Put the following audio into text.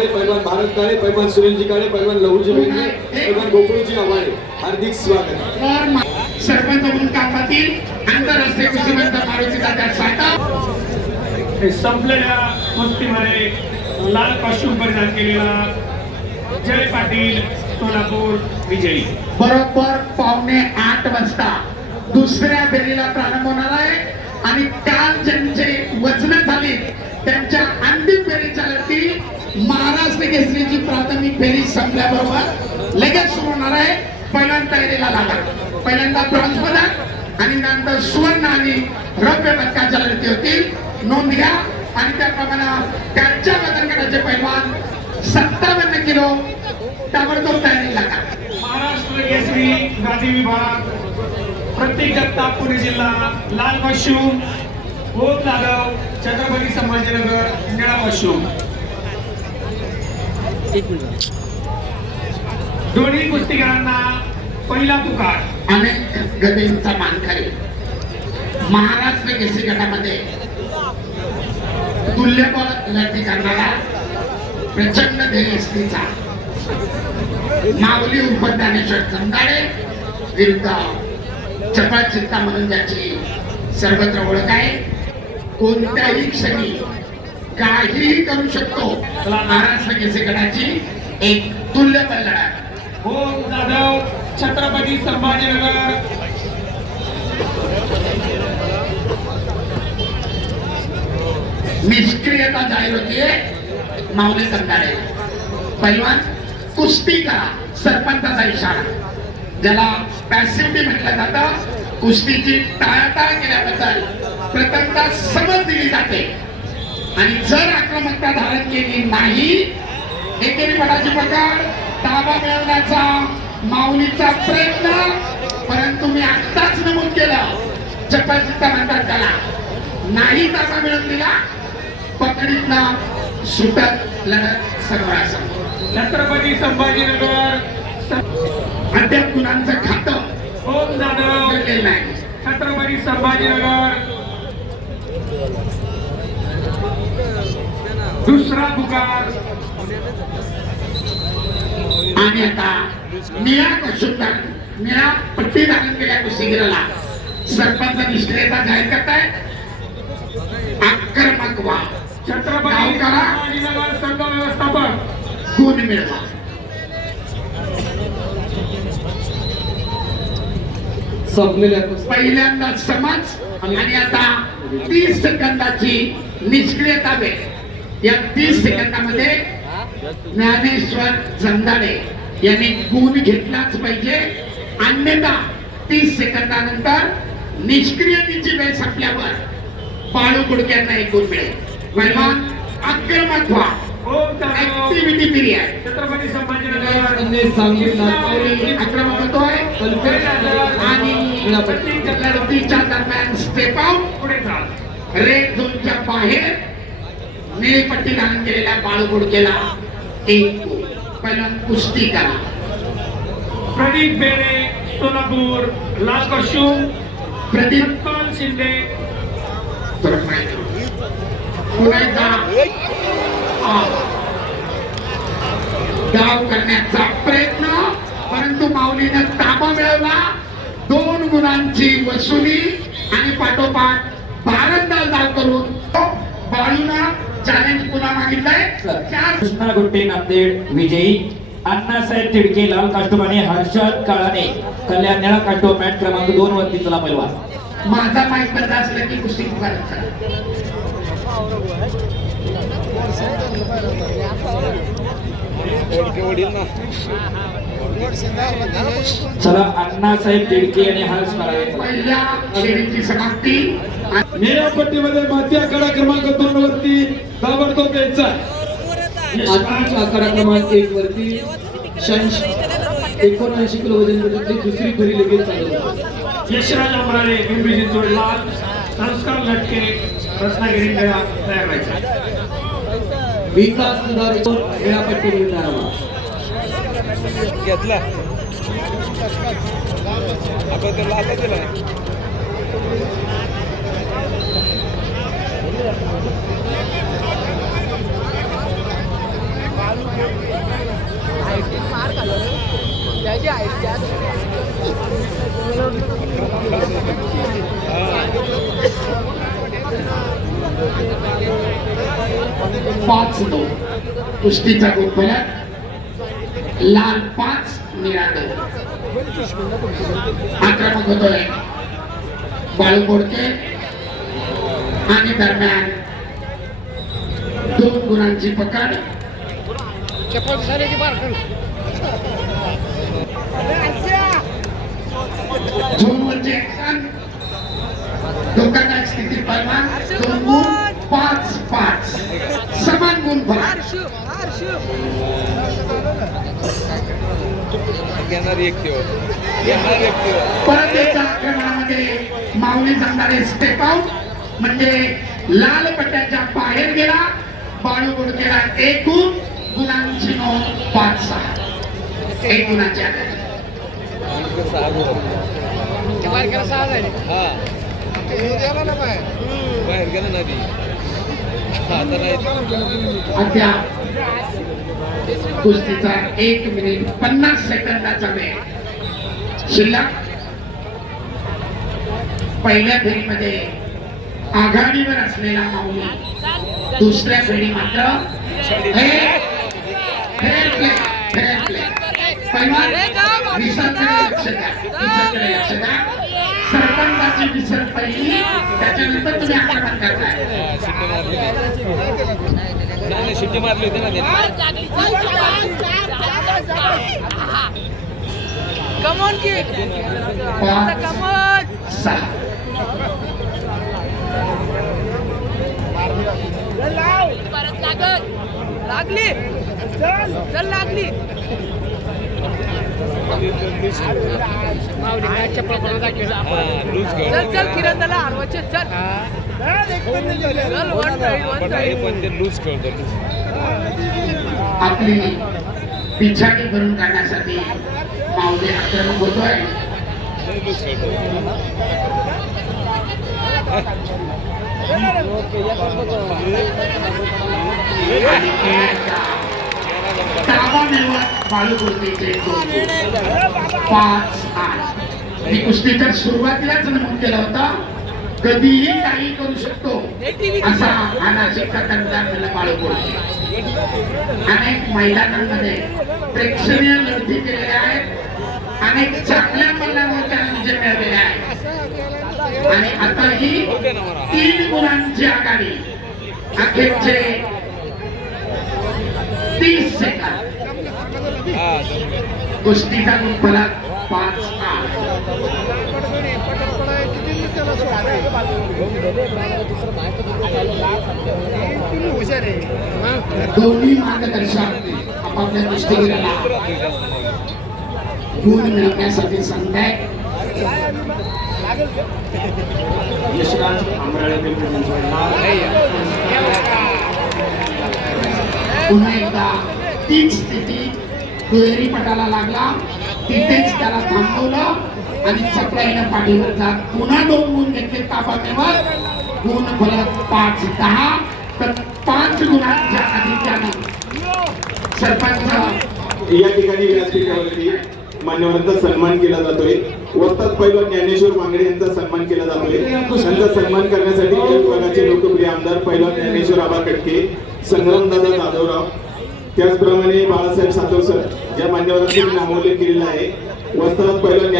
पैलवान भारत काळे, पैलवान सुनीलजी काळे, पैलवान लहूजी बेंद्रे, पैलवान गोकुळजी आव्हाळे, हार्दिक स्वागत. सरपंच म्हणून काम पाहतील आंतरराष्ट्रीय कुस्तीबद्ध मारुती दादा साता संपलेल्या कुस्तीमध्ये लाल कॉस्ट्यूम परिधान केलेला जय पाटील सोलापूर विजयी. बरोबर 7:45 वाजता दुसऱ्या फेरीला प्रारंभ होणार आहे आणि काल ज्यांचे वजन झाली त्यांच्या अंतिम फेरीच्या लढती महाराष्ट्र केसरीची प्राथमिक फेरी संपल्याबरोबर लगेच सुरू होणार आहे. पहिल्यांदा तयारीला लागा. पहिल्यांदा ब्रॉन्झ पदक आणि नंतर सुवर्ण आणि रौप्य पदकाच्या लढती होतील. नोंद घ्या आणि त्याप्रमाणे त्यांच्या वजन गटाचे पैलवान 57 किलो ताबडतोब तयारी लागा. महाराष्ट्र केसरी गादी विभाग प्रत्येक दत्ता पुणे जिल्हा लाल कॉस्ट्यूम, ओम जाधव छत्रपती संभाजीनगर निळा कॉस्ट्यूम. दोन्ही कुस्तीगीरांना पहिला पुकार. अनेक गदेंचा मानकरी महाराष्ट्र केसरी गटामध्ये तुल्यबळ लढती करणारा प्रचंड ध्येयस्तीचा माऊली उर्फ ज्ञानेश्वर चंदाडे विरुद्ध चपळ चित्ता म्हणून ज्याची सर्वत्र ओळख आहे. कोणत्याही क्षणी काहीही करू शकतो. महाराष्ट्र केसरी गटाची एक तुल्यबळ लढत. ओम जाधव छत्रपती संभाजीनगर निष्क्रियता जाहीर होतीये. माऊली चंदाडे पैलवान कुस्ती करा सरपंचाचा इशारा, ज्याला पॅसिव्हिटी म्हटलं जातं. कुस्तीची टाळाटाळ केल्याबद्दल प्रथमतः समज दिली जाते आणि जर आक्रमकता धारण केली नाही एकेरी पडाची पकड ताबा मिळवण्याचा माऊलीचा प्रयत्न. परंतु मी आत्ताच नमूद केलं चपळचित्ता म्हणतात त्याला. नाही ताबा मिळवून दिला पकडीतनं सुटत लढत समोरासमोर. छत्रपती संभाजीनगर अद्याप गुणांचं खातं ओम जाधव उघडलेलं नाही. छत्रपती संभाजीनगर दुसरा पुकार. आणि आता निळा कशुद्धार निळा पट्टी धारण केल्या कुस्तीगीराला सरपंच निष्क्रियता जाहीर करताय. आक्रमक व्हा, छत्रपती करा, संभाजीनगर संघ व्यवस्थापक गुण मिळवा. संपलेल्या पहिल्यांदा समज आणि आता 30 सेकंदाची निष्क्रियता वेळ. या 30 सेकंदामध्ये ज्ञानेश्वर जंदाडे यांनी गुण घेतलाच पाहिजे. अन्यथा 30 सेकंदानंतर निष्क्रियतेची वेळ संपल्यावर बाळू गुडक्यांना एक गुण मिळेल. पैलवान आक्रमक व्हा. ओम जाधव ऍक्टिव्हिटी पिरियड. छत्रपती संभाजीनगर आक्रमक होतोय आणि लढतीच्या दरम्यान स्टेप आउट. पुढे जा. रेड झोनच्या बाहेर निळी पट्टी धारण केलेल्या बाळू गुडकेला एक गुण. पहिल्यांदा कुस्ती करा. प्रदीप बेरे सोलापूर लाल कॉस्ट्यूम, प्रदीप सत्पाल शिंदे पुढे जा. डाव करण्याचा प्रयत्न परंतु माऊलीने ताबा मिळवला. 2 गुणांची वसुली आणि पाठोपाठ भारंदाज डाव करून बाळूना चॅलेंज पुन्हा मागितलंय. 4 कृष्णा गुट्टे नांदेड विजयी. अण्णासाहेब तिडके लाल कास्टूम आणि हर्षद काळाने कल्याण निळा कास्टूम मॅट क्रमांक 2 वरती चला पैलवान. माझा माईक बंद असला की कुस्ती पुकारत चला. चला अण्णासाहेब तिडके आणि हर्ष काळाने. पहिल्या फेरीची समाप्ती. निळ्या पट्टीमध्ये माती आखाडा क्रमांक 2 वरती ताबडतोब यायचा. मातीच्या आखाडा क्रमांक 1 वरती 79 किलो वजन गटाची दुसरी फेरी लगेच चालू होती. यशराज अमराले पिंपरी चिंचवड लाल, संस्कार लटके रत्नागिरी निळा तयार व्हायचा. विकास सुधार निळ्या पट्टीमध्ये तयार व्हा. घेतला आपण त्याला आता दिला पाच 2 कुस्तीचा गुणफलक लाल 5 निळा 2. आक्रमक होतोय बाळू बोडके आणि दरम्यान 2 गुणांची पकड. झोनवर जॅक्सन धोकादायक स्थितीत पैलवान 2 गुण 5-5 समान गुण फरक. घेणार एकटे घेणार एकटे परत एकदा आक्रमणामध्ये माऊली जमणारे स्टेप आउट म्हणजे लाल पट्ट्याच्या बाहेर गेला. बाळू बोडकेला 1 गुण, गुणांची नोंद 5-6 1 गुणांची आघाडी. बाहेर गेला नदी आता नाही अद्याप कुस्तीचा 1 मिनिट 50 सेकंदाचा वेळ शिल्लक. पहिल्या फेरीमध्ये आघाडीवर असलेला माऊली दुसऱ्या फेरी मात्र फेअर प्ले. पैलवान विसरकडे लक्ष द्या, विसरकडे लक्ष द्या. सरपंचाची विसर पहिली, त्याच्यानंतर तुम्ही आक्रमण करताय. शिट्टी मारली होती ना त्यांनी. कमॉन की 5-6 परत लागली चल लागली लूज चल चल किरणला हरवाचे चल चल वन साइड पण ते लूज करतो आपली पिछाडी भरून काढण्यासाठी माऊली आक्रमक होतोय. लूज करतो आणि खेळाच्या ताबा मिळवत बाळू बोडकेचे 5-8. मी कुस्तीच्या सुरुवातीलाच नमूद केलं होतं कधीही काही करू शकतो असा अनाशिकता तंत्रज्ञान बाळू बोडके. अनेक मैदानांमध्ये प्रेक्षणीय लढती केलेल्या आहेत, अनेक चांगल्या मल्लांवर त्याने विजय मिळवलेले आहेत आणि आता ही 3 गुणांची आघाडी. अखेरचे 30 सेकंद कुस्तीचा गुणफलक 5-8. दोन्ही मार्गदर्शक आपापल्या कुस्तीगीराला गुण मिळवण्यासाठी सांगताय. पुन्हा एकदा तीच स्थिती दुहेरी पटाला लागला, तिथेच त्याला थांबवलं आणि चपळाईनं पाठीवर जात पुन्हा 2 गुण घेतले ताबामेवर. गुण फलक 5-10 तर 5 गुणांच्या आधी त्यानं सरपंच या ठिकाणी व्यासपीठावरती मान्यवरांचा सन्मान केला जातोय. वस्ताद पैलवान ज्ञानेश्वर मांगडे यांचा सन्मान केला जातोय. त्यांचा सन्मान करण्यासाठी या विभागाचे लोकप्रिय आमदार पैलवान ज्ञानेश्वर आबा कटके, संग्रामदादा जाधवराव, त्याचप्रमाणे बाळासाहेब सातवसर या मान्यवरांचे नामोल्लेख केलेला आहे. वस्ताद पैलवान